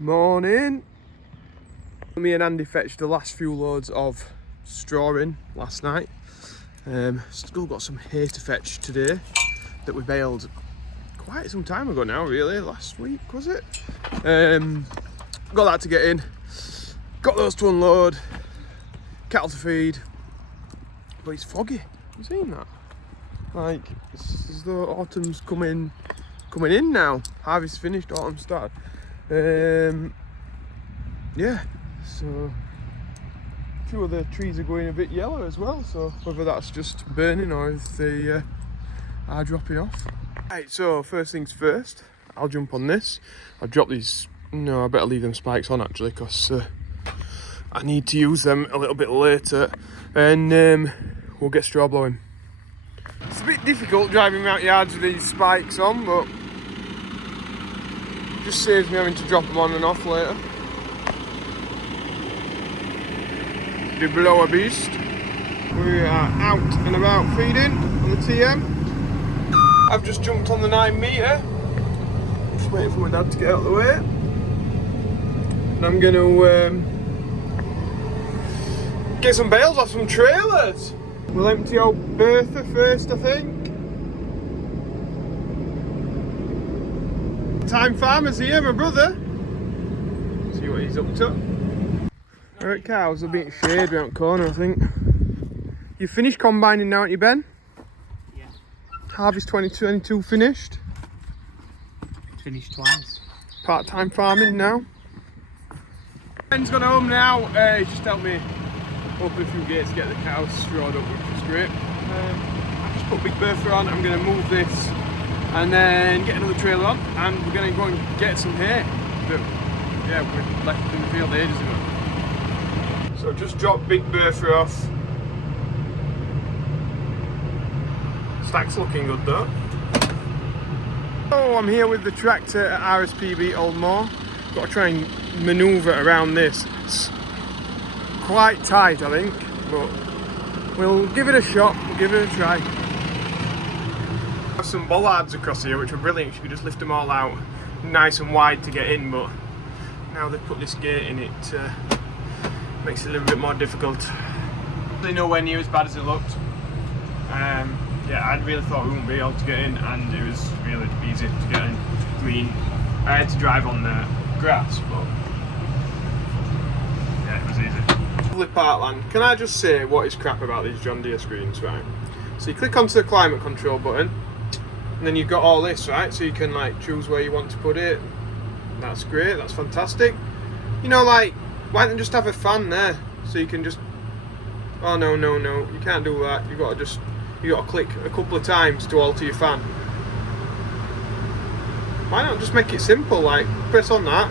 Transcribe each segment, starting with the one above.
Morning. Me and Andy fetched the last few loads of straw in last night. Still got some hay to fetch today that we baled quite some time ago now, really. Last week, was it? Got that to get in. Got those to unload. Cattle to feed. But it's foggy. Have you seen that? Like, it's as though autumn's coming in now. Harvest finished, autumn started. Yeah, so a few of the trees are going a bit yellow as well, so whether that's just burning or if they are dropping off. Right, so first things first, I'll jump on this. I'll drop these, no, I better leave them spikes on actually, because I need to use them a little bit later, and we'll get straw blowing. It's a bit difficult driving around yards with these spikes on, but it just saves me having to drop them on and off later. The blower beast. We are out and about feeding on the TM. I've just jumped on the 9 metre. Just waiting for my dad to get out of the way. And I'm going to get some bales off some trailers. We'll empty out Bertha first, I think. Time Farmer's here, my brother. See what he's up to. Alright, cows are being shade around the corner, I think. You finished combining now, aren't you, Ben? Yeah. Harvest 2022 finished. Finished twice. Part-time farming now. Ben's gone home now. He just helped me open a few gates to get the cows strawed up, which is great. I've just put Big Bertha on. I'm going to move this and then get another trailer on, and we're going to go and get some hay that, yeah, we left in the field ages ago. So just dropped Big Bertha off. Stack's looking good though. Oh, I'm here with the tractor at RSPB Old Moor. Got to try and manoeuvre around this. It's quite tight, I think, but we'll give it a shot. We'll give it a try. Have some bollards across here, which were brilliant. You could just lift them all out, nice and wide to get in. But now they've put this gate in, it makes it a little bit more difficult. They're nowhere near as bad as it looked. Yeah, I really thought we wouldn't be able to get in, and it was really easy to get in. I mean, I had to drive on the grass, but yeah, it was easy. Lovely parkland. Can I just say what is crap about these John Deere screens, right? So you click onto the climate control button, and then you've got all this, right? So you can like choose where you want to put it. That's great, that's fantastic. You know, like, why don't you just have a fan there? So you can just, oh no, you can't do that. You got to click a couple of times to alter your fan. Why not just make it simple, like press on that?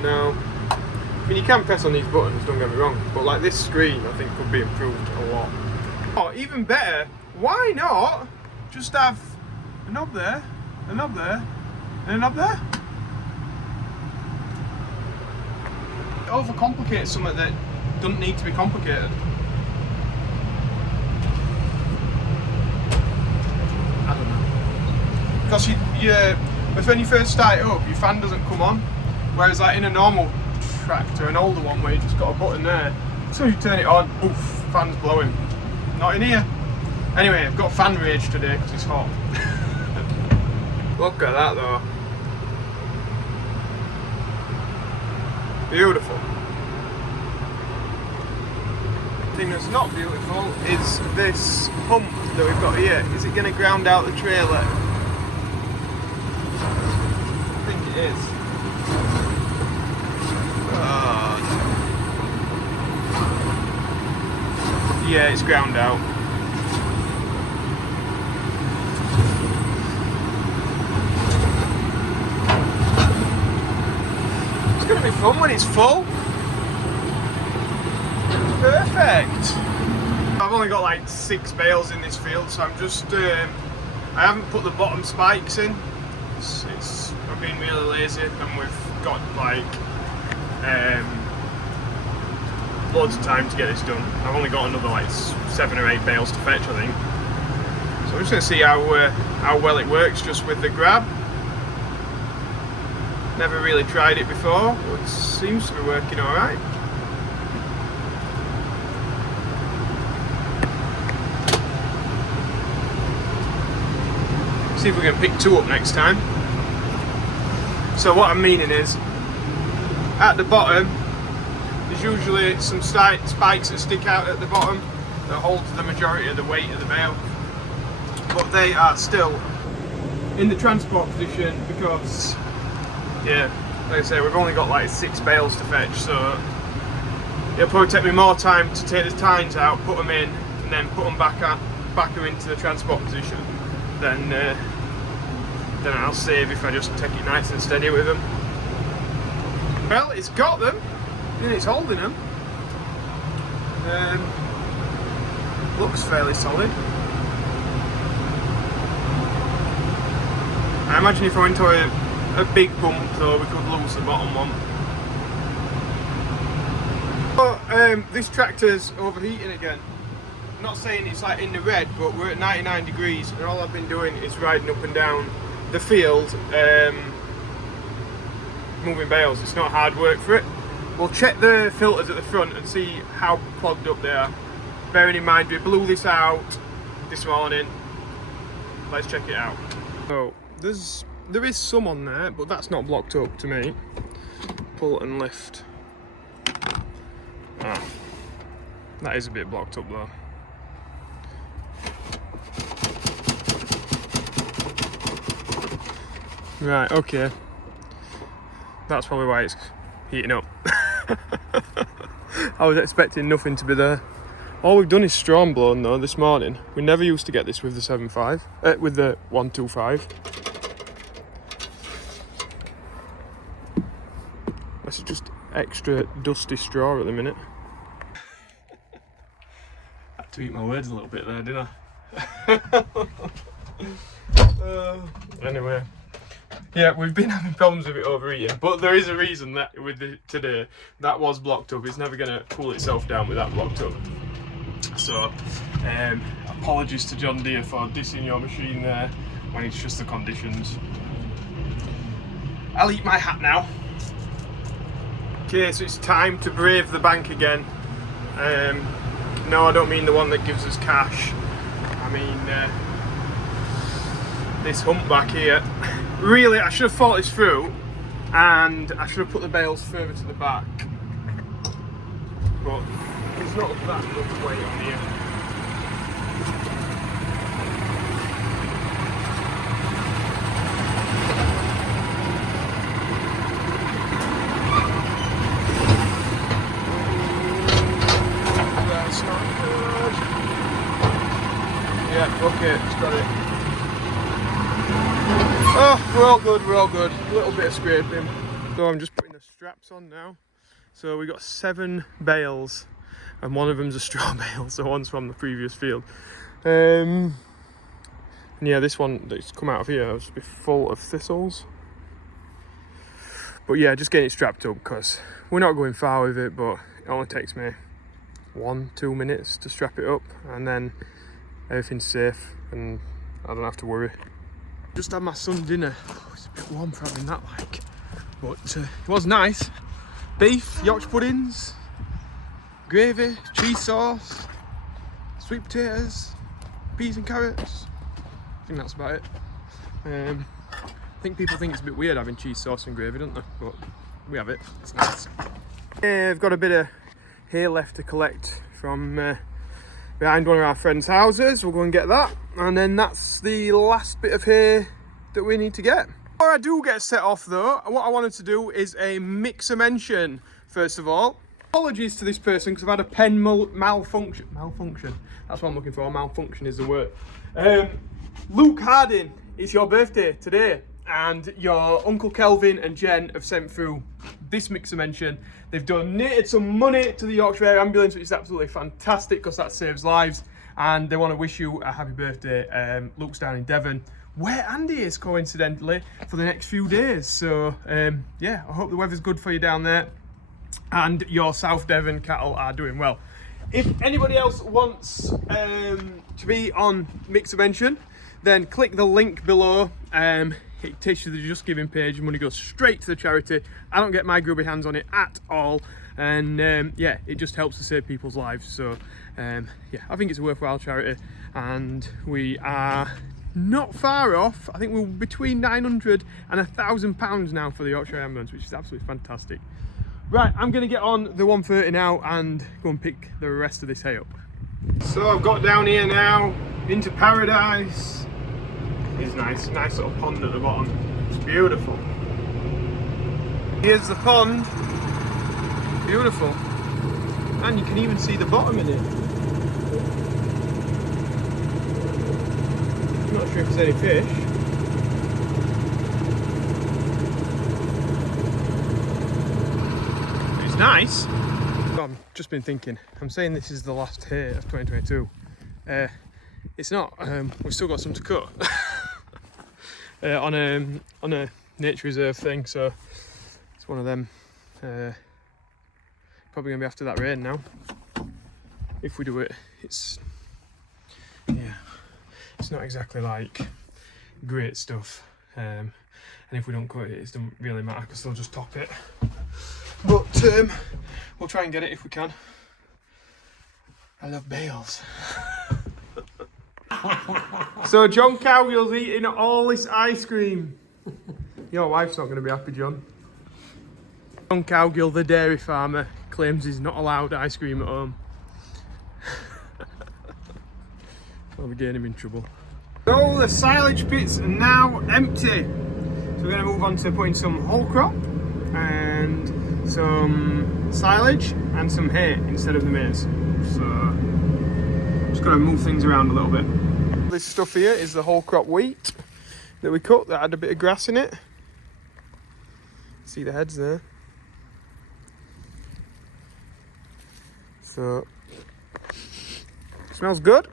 No. I mean, you can press on these buttons, don't get me wrong, but like this screen I think could be improved a lot. Oh, even better, why not just have a knob there, a knob there, and a knob there? It overcomplicates something that doesn't need to be complicated. I don't know. Because when you first start it up, your fan doesn't come on. Whereas like in a normal tractor, an older one where you just got a button there, as soon as you turn it on, oof, fan's blowing. Not in here. Anyway, I've got fan rage today because it's hot. Look at that though. Beautiful. The thing that's not beautiful is this hump that we've got here. Is it going to ground out the trailer? I think it is. Yeah, it's ground out. It's going to be fun when it's full. Perfect. I've only got like 6 bales in this field, so I'm just I haven't put the bottom spikes in. I've been really lazy, and we've got like loads of time to get this done. I've only got another like 7 or 8 bales to fetch, I think. So I'm just going to see how well it works just with the grab. Never really tried it before, but it seems to be working alright. See if we can pick 2 up next time. So what I'm meaning is, at the bottom, there's usually some spikes that stick out at the bottom that hold the majority of the weight of the bale. But they are still in the transport position because, yeah, like I say, we've only got like 6 bales to fetch, so it'll probably take me more time to take the tines out, put them in, and then put them back into the transport position than I'll save if I just take it nice and steady with them. Well, it's got them, and it's holding them. Looks fairly solid. I imagine if I went to a big bump though, we could lose the bottom one. But this tractor's overheating again. I'm not saying it's like in the red, but we're at 99 degrees and all I've been doing is riding up and down the field, moving bales. It's not hard work for it. We'll check the filters at the front and see how clogged up they are. Bearing in mind we blew this out this morning. Let's check it out. So there is some on there, but that's not blocked up to me. Pull and lift. Ah, that is a bit blocked up though. Right, okay. That's probably why it's heating up. I was expecting nothing to be there. All we've done is straw and blown though this morning. We never used to get this with the 7.5, with the 125. This is just extra dusty straw at the minute. Had to eat my words a little bit there, didn't I? Anyway. Yeah, we've been having problems with it overheating, but there is a reason that with today that was blocked up. It's never going to cool itself down with that blocked up. So, apologies to John Deere for dissing your machine there when it's just the conditions. I'll eat my hat now. Okay, so it's time to brave the bank again. No, I don't mean the one that gives us cash. I mean this humpback here. Really, I should have thought this through and I should have put the bales further to the back. But it's not that much weight on here. That's not good. Yeah, okay, it's got it. Oh, we're all good. A little bit of scraping. So I'm just putting the straps on now. So we got 7 bales and one of them's a straw bale, so one's from the previous field. And yeah, this one that's come out of here has been full of thistles. But yeah, just getting it strapped up because we're not going far with it, but it only takes me 1-2 minutes to strap it up and then everything's safe and I don't have to worry. Just had my son dinner. Oh, it's a bit warm for having that, like, but it was nice. Beef, Yorkshire puddings, gravy, cheese sauce, sweet potatoes, peas and carrots. I think that's about it. I think people think it's a bit weird having cheese sauce and gravy, don't they? But we have it. It's nice. I've got a bit of hay left to collect from behind one of our friends' houses. We'll go and get that, and then that's the last bit of hay that we need to get. Before I do get set off though, what I wanted to do is a mixer mention first of all. Apologies to this person because I've had a pen malfunction. That's what I'm looking for. Malfunction is the word. Luke Harding, it's your birthday today, and your Uncle Kelvin and Jen have sent through this mixer mention. They've donated some money to the Yorkshire Air Ambulance, which is absolutely fantastic because that saves lives, and they want to wish you a happy birthday. Luke's down in Devon, where Andy is coincidentally for the next few days. So yeah, I hope the weather's good for you down there and your South Devon cattle are doing well. If anybody else wants to be on Mixer Mention, then click the link below. It takes you to the Just Giving page, money goes straight to the charity. I don't get my grubby hands on it at all, and yeah, it just helps to save people's lives. So yeah, I think it's a worthwhile charity, and we are not far off. I think we're between £900 and £1,000 now for the Yorkshire Air Ambulance, which is absolutely fantastic. Right, I'm going to get on the 130 now and go and pick the rest of this hay up. So I've got down here now into paradise. It's nice little pond at the bottom. It's beautiful. Here's the pond. Beautiful. And you can even see the bottom in it. I'm not sure if there's any fish. It's nice. I've just been thinking, I'm saying this is the last hay of 2022. It's not. We've still got some to cut. On a nature reserve thing, so it's one of them. Probably gonna be after that rain now. If we do it, it's not exactly like great stuff. And if we don't cut it, it doesn't really matter because they'll just top it. But we'll try and get it if we can. I love bales. So John Cowgill's eating all this ice cream. Your wife's not going to be happy, John. John Cowgill, the dairy farmer, claims he's not allowed ice cream at home. I'll be getting him in trouble. So the silage pits are now empty. So we're going to move on to putting some whole crop and some silage and some hay instead of the maize. So just got to move things around a little bit. This stuff here is the whole crop wheat that we cut that had a bit of grass in it. See the heads there. So smells good.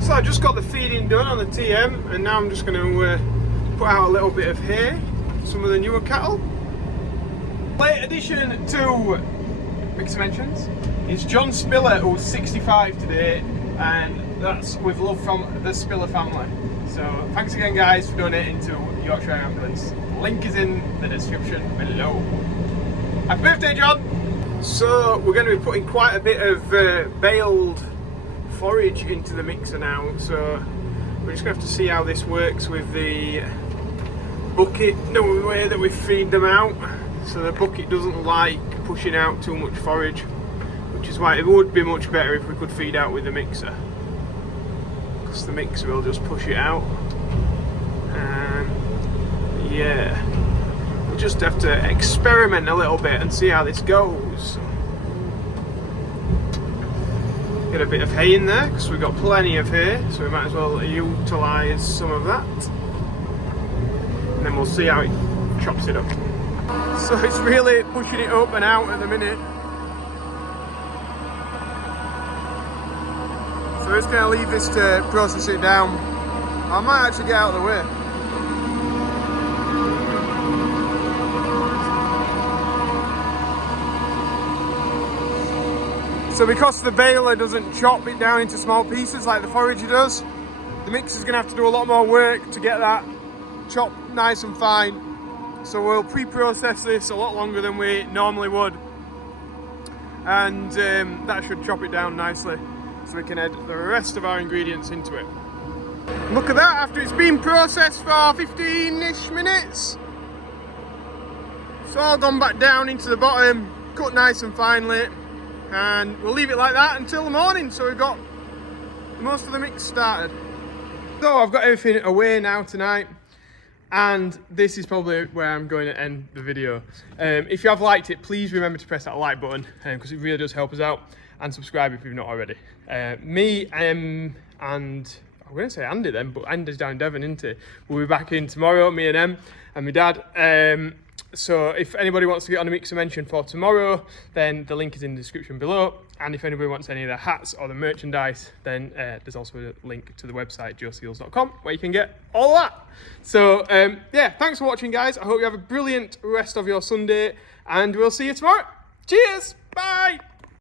So I just got the feeding done on the TM, and now I'm just going to put out a little bit of hay for some of the newer cattle. Late addition to Mixed Mentions is John Spiller, who's 65 today, and that's with love from the Spiller family. So thanks again, guys, for donating to Yorkshire Air Ambulance. Link is in the description below. Happy birthday, John! So we're going to be putting quite a bit of baled forage into the mixer now. So we're just going to have to see how this works with the bucket, the way that we feed them out. So the bucket doesn't like pushing out too much forage, which is why it would be much better if we could feed out with the mixer. Because the mixer will just push it out. And yeah, we'll just have to experiment a little bit and see how this goes. Get a bit of hay in there because we've got plenty of hay, so we might as well utilise some of that. And then we'll see how it chops it up. So it's really pushing it up and out at the minute. So we're just going to leave this to process it down. I might actually get out of the way. So because the baler doesn't chop it down into small pieces like the forager does, the mixer's going to have to do a lot more work to get that chopped nice and fine. So we'll pre-process this a lot longer than we normally would. And that should chop it down nicely, so we can add the rest of our ingredients into it. Look at that, after it's been processed for 15-ish minutes. It's all gone back down into the bottom, cut nice and finely, and we'll leave it like that until the morning, so we've got most of the mix started. So I've got everything away now tonight, and this is probably where I'm going to end the video. If you have liked it, please remember to press that like button, because it really does help us out, and subscribe if you've not already. Me and I'm going to say Andy then, but Andy's down in Devon, isn't he? We'll be back in tomorrow, me and Em and my dad. So if anybody wants to get on a mixer mention for tomorrow, then the link is in the description below. And if anybody wants any of the hats or the merchandise, then there's also a link to the website joseals.com where you can get all that. So yeah, thanks for watching, guys. I hope you have a brilliant rest of your Sunday, and we'll see you tomorrow. Cheers, bye.